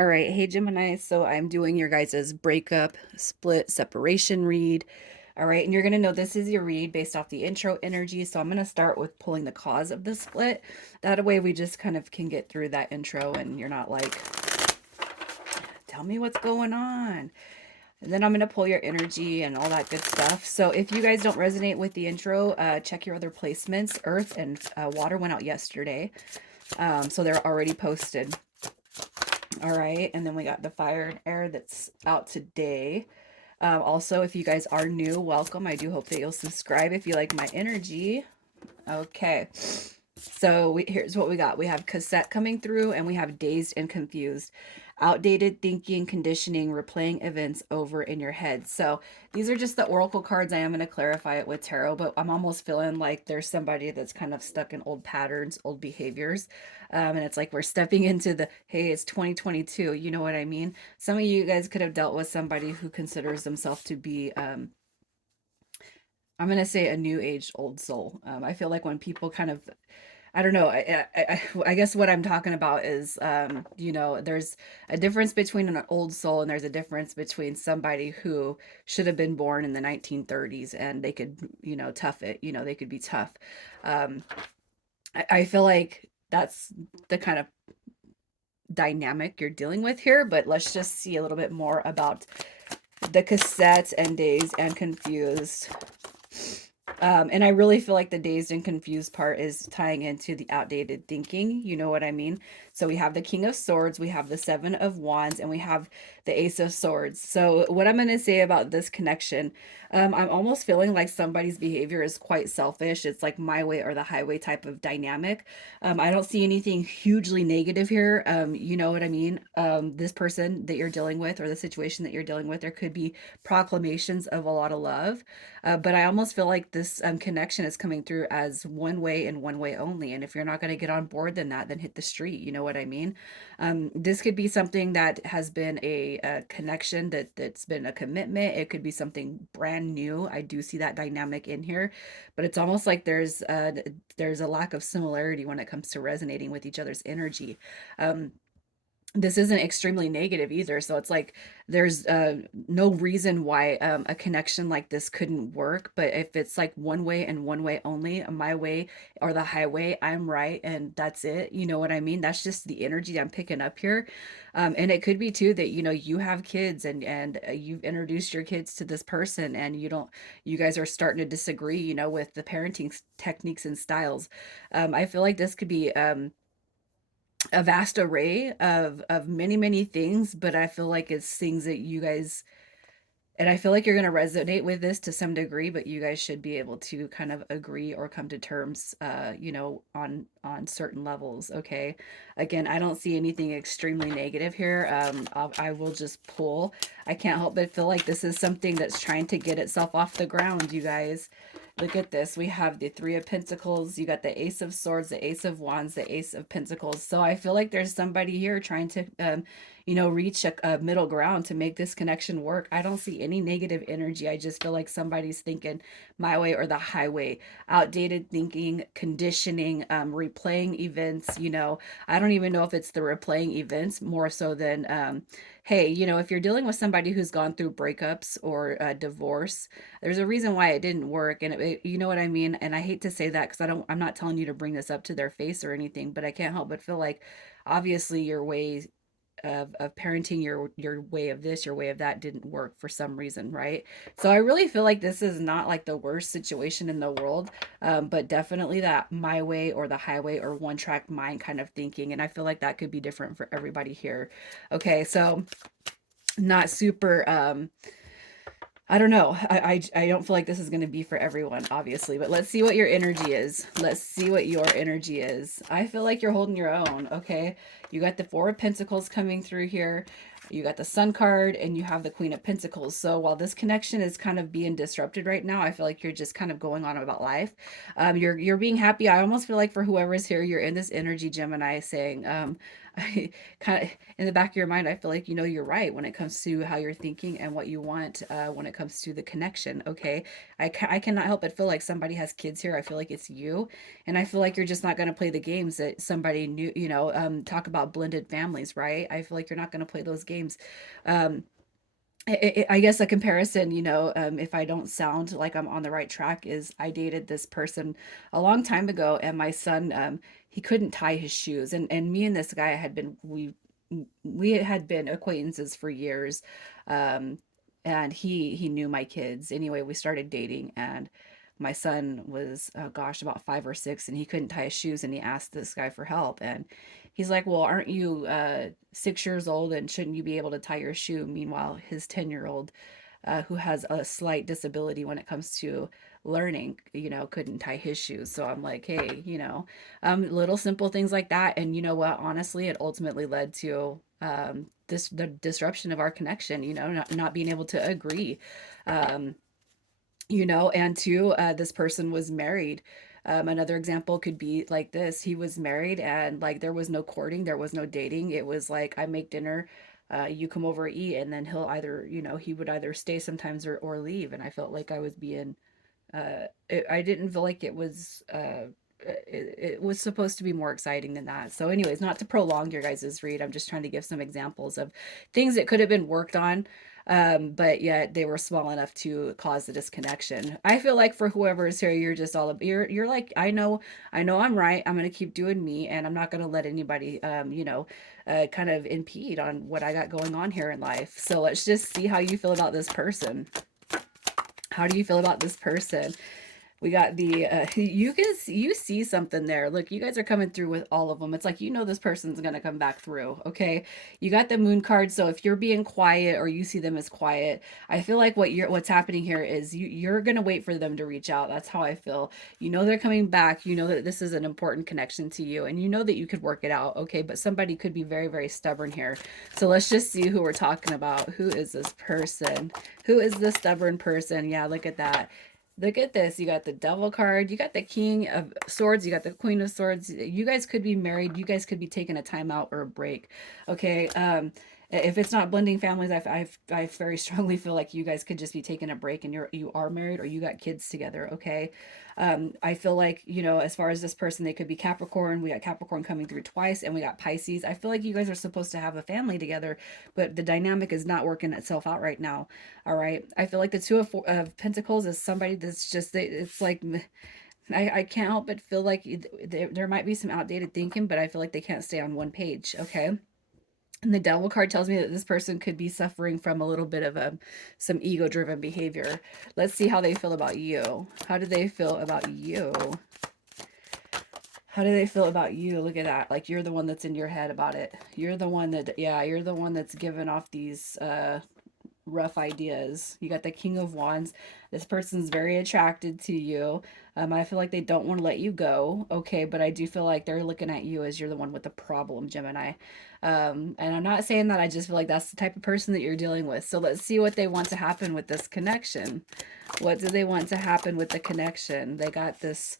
All right, hey Gemini. So I'm doing your guys' breakup, split, separation read. All right, and you're gonna know this is your read based off the intro energy. So I'm gonna start with pulling the cause of the split. That way we just kind of can get through that intro and you're not like, tell me what's going on. And then I'm gonna pull your energy and all that good stuff. So if you guys don't resonate with the intro, check your other placements. Earth and water went out yesterday. So they're already posted. All right, and then we got the fire and air that's out today. Also, if you guys are new, welcome. I do hope that you'll subscribe if you like my energy. Okay, so here's what we got. We have cassette coming through, and we have dazed and confused. Outdated thinking, conditioning, replaying events over in your head. So these are just the oracle cards. I am going to clarify it with tarot, but I'm almost feeling like there's somebody that's kind of stuck in old patterns, old behaviors. And it's like we're stepping into the, hey, it's 2022. You know what I mean? Some of you guys could have dealt with somebody who considers themselves to be I'm gonna say a new age old soul. I feel like when people kind of, I don't know, I guess what I'm talking about is, there's a difference between an old soul and there's a difference between somebody who should have been born in the 1930s and they could, tough it, they could be tough. Um, I feel like that's the kind of dynamic you're dealing with here, but let's just see a little bit more about the cassette and dazed and confused. And I really feel like the dazed and confused part is tying into the outdated thinking. You know what I mean? So we have the King of Swords, we have the Seven of Wands, and we have the Ace of Swords. So what I'm going to say about this connection, I'm almost feeling like somebody's behavior is quite selfish. It's like my way or the highway type of dynamic. I don't see anything hugely negative here. You know what I mean? This person that you're dealing with or the situation that you're dealing with, there could be proclamations of a lot of love. But I almost feel like this connection is coming through as one way and one way only. And if you're not going to get on board, then hit the street. You know what I mean? This could be something that has been a connection that's been a commitment. It could be something brand new. I do see that dynamic in here, but it's almost like there's a lack of similarity when it comes to resonating with each other's energy. Um, this isn't extremely negative either. So it's like there's no reason why a connection like this couldn't work. But if it's like one way and one way only, my way or the highway, I'm right and that's it. You know what I mean? That's just the energy I'm picking up here. And it could be too that you have kids and you've introduced your kids to this person and you guys are starting to disagree, with the parenting techniques and styles. I feel like this could be a vast array of many many things, but I feel like it's things that you guys, and I feel like you're going to resonate with this to some degree, but you guys should be able to kind of agree or come to terms, on certain levels. Okay, again, I don't see anything extremely negative here. I will just pull. I can't help but feel like this is something that's trying to get itself off the ground, you guys. Look at this. We have the Three of Pentacles. You got the Ace of Swords, the Ace of Wands, the Ace of Pentacles. So I feel like there's somebody here trying to, reach a middle ground to make this connection work. I don't see any negative energy. I just feel like somebody's thinking my way or the highway, outdated thinking, conditioning, replaying events. I don't even know if it's the replaying events more so than, hey, if you're dealing with somebody who's gone through breakups or divorce, there's a reason why it didn't work. And you know what I mean? And I hate to say that because I'm not telling you to bring this up to their face or anything, but I can't help but feel like obviously your way of parenting, your way of this, your way of that didn't work for some reason, right? So I really feel like this is not like the worst situation in the world, but definitely that my way or the highway or one track mind kind of thinking. And I feel like that could be different for everybody here. Okay, so not super I don't know. I don't feel like this is going to be for everyone, obviously, but let's see what your energy is. Let's see what your energy is. I feel like you're holding your own, okay? You got the Four of Pentacles coming through here. You got the Sun card and you have the Queen of Pentacles. So while this connection is kind of being disrupted right now, I feel like you're just kind of going on about life. You're being happy. I almost feel like for whoever's here, you're in this energy, Gemini, saying, I kind of in the back of your mind, I feel like you're right when it comes to how you're thinking and what you want when it comes to the connection. Okay, I cannot help but feel like somebody has kids here. I feel like it's you, and I feel like you're just not going to play the games that somebody new. Talk about about blended families, right? I feel like you're not going to play those games. Um, I guess a comparison, if I don't sound like I'm on the right track, is I dated this person a long time ago, and my son, he couldn't tie his shoes, and me and this guy we had been acquaintances for years, um, and he knew my kids. Anyway, we started dating, and my son was, oh gosh, about 5 or 6, and he couldn't tie his shoes, and he asked this guy for help, and he's like, well, aren't you 6 years old, and shouldn't you be able to tie your shoe? Meanwhile, his 10-year-old, who has a slight disability when it comes to learning, couldn't tie his shoes. So I'm like, hey, little simple things like that. And you know what? Honestly, it ultimately led to the disruption of our connection, not being able to agree. Um, and two, this person was married. Another example could be like this. He was married, and like there was no courting, there was no dating. It was like, I make dinner, you come over, eat, and then he would either stay sometimes, or leave. And I felt like I was being, I didn't feel like it was supposed to be more exciting than that. So anyways, not to prolong your guys' read, I'm just trying to give some examples of things that could have been worked on, but yet they were small enough to cause the disconnection. I feel like for whoever is here, you're just all you're like, I know I'm right, I'm gonna keep doing me, and I'm not gonna let anybody kind of impede on what I got going on here in life. So let's just see how you feel about this person. How do you feel about this person? We got the you see something there. Look, you guys are coming through with all of them. It's like, this person's going to come back through, okay? You got the moon card, so if you're being quiet or you see them as quiet, I feel like what's happening here is you're going to wait for them to reach out. That's how I feel. They're coming back. You know that this is an important connection to you, and you know that you could work it out, okay? But somebody could be very, very stubborn here. So let's just see who we're talking about. Who is this person? Who is the stubborn person? Yeah, look at that. Look at this. You got the devil card. You got the king of swords. You got the queen of swords. You guys could be married. You guys could be taking a timeout or a break. Okay. If it's not blending families, I very strongly feel like you guys could just be taking a break, and you are married, or you got kids together. Okay. I feel like, as far as this person, they could be Capricorn. We got Capricorn coming through twice, and we got Pisces. I feel like you guys are supposed to have a family together, but the dynamic is not working itself out right now. All right. I feel like the Two of Pentacles is somebody that's just, it's like, I can't help but feel like there might be some outdated thinking, but I feel like they can't stay on one page. Okay. And the devil card tells me that this person could be suffering from a little bit of some ego driven behavior. Let's see how they feel about you. How do they feel about you? How do they feel about you? Look at that. Like, you're the one that's in your head about it. You're the one that, yeah, you're the one that's giving off these rough ideas. You got the King of Wands. This person's very attracted to you. I feel like they don't want to let you go. Okay, but I do feel like they're looking at you as you're the one with the problem, Gemini. And I'm not saying that, I just feel like that's the type of person that you're dealing with. So let's see what they want to happen with this connection. What do they want to happen with the connection? They got this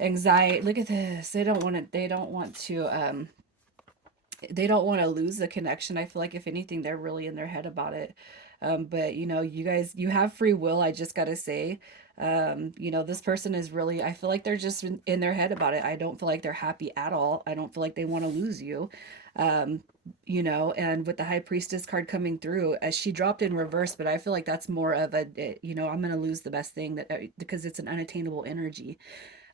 anxiety. Look at this. They don't want to lose the connection. I feel like if anything, they're really in their head about it. But you guys, you have free will. I just gotta say, this person is really, I feel like they're just in their head about it. I don't feel like they're happy at all. I don't feel like they want to lose you. Um, and with the High Priestess card coming through, as she dropped in reverse, but I feel like that's more of I'm gonna lose the best thing because it's an unattainable energy.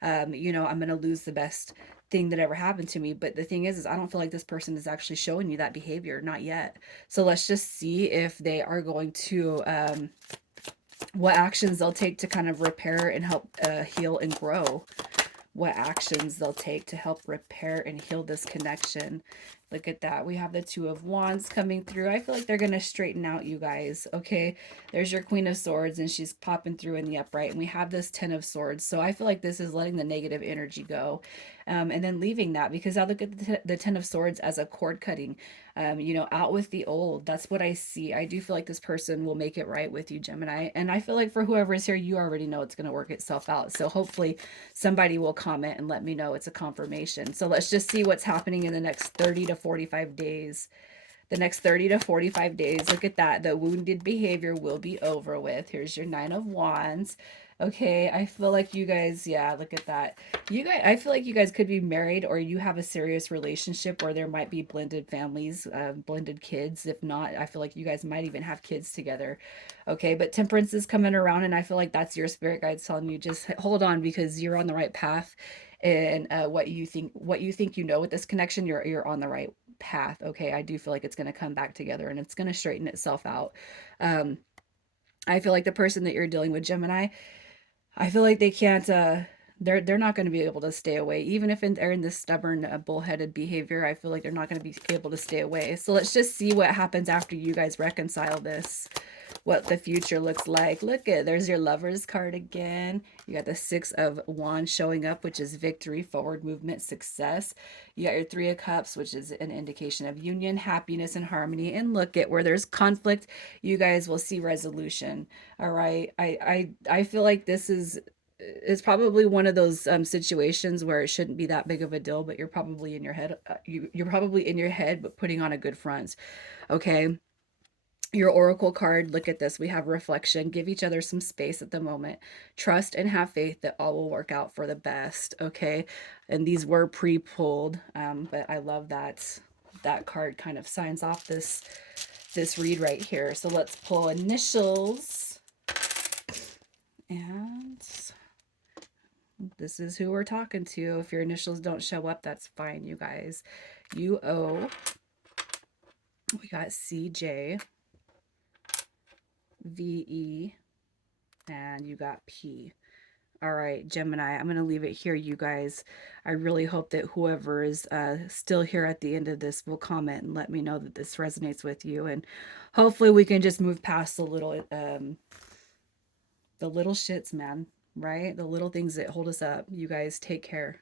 I'm going to lose the best thing that ever happened to me. But the thing is I don't feel like this person is actually showing you that behavior, not yet. So let's just see if they are going to, what actions they'll take to kind of repair and help heal and grow. What actions they'll take to help repair and heal this connection. Look at that. We have the Two of Wands coming through. I feel like they're going to straighten out, you guys. Okay. There's your Queen of Swords, and she's popping through in the upright. And we have this Ten of Swords. So I feel like this is letting the negative energy go. And then leaving that, because I look at the Ten of Swords as a cord cutting. Out with the old. That's what I see. I do feel like this person will make it right with you, Gemini. And I feel like for whoever is here, you already know it's going to work itself out. So hopefully somebody will comment and let me know it's a confirmation. So let's just see what's happening in the next 30 to 45 days. The next 30 to 45 days. Look at that. The wounded behavior will be over with. Here's your Nine of Wands. Okay, I feel like you guys, yeah, look at that. You guys, I feel like you guys could be married or you have a serious relationship where there might be blended families, blended kids. If not, I feel like you guys might even have kids together. Okay, but temperance is coming around, and I feel like that's your spirit guides telling you just hold on because you're on the right path. And what you think you know with this connection, you're on the right path. Okay, I do feel like it's going to come back together and it's going to straighten itself out. Um, I feel like the person that you're dealing with, Gemini, I feel like they can't they're not going to be able to stay away even if they're in this stubborn bullheaded behavior. I feel like they're not going to be able to stay away. So let's just see what happens after you guys reconcile this, what the future looks like. Look at, there's your Lovers card again. You got the Six of Wands showing up, which is victory, forward movement, success. You got your Three of Cups, which is an indication of union, happiness, and harmony. And look at, where there's conflict, you guys will see resolution. All right. I feel like this is, it's probably one of those situations where it shouldn't be that big of a deal, but you're probably in your head. You're probably in your head, but putting on a good front. Okay, your oracle card, look at this. We have reflection. Give each other some space at the moment. Trust and have faith that all will work out for the best. Okay, and these were pre-pulled, but I love that that card kind of signs off this read right here. So let's pull initials, and this is who we're talking to. If your initials don't show up, that's fine, you guys. UO, we got CJ, VE, and you got P. All right, Gemini, I'm going to leave it here, you guys. I really hope that whoever is still here at the end of this will comment and let me know that this resonates with you. And hopefully we can just move past the little shits, man, right? The little things that hold us up. You guys take care.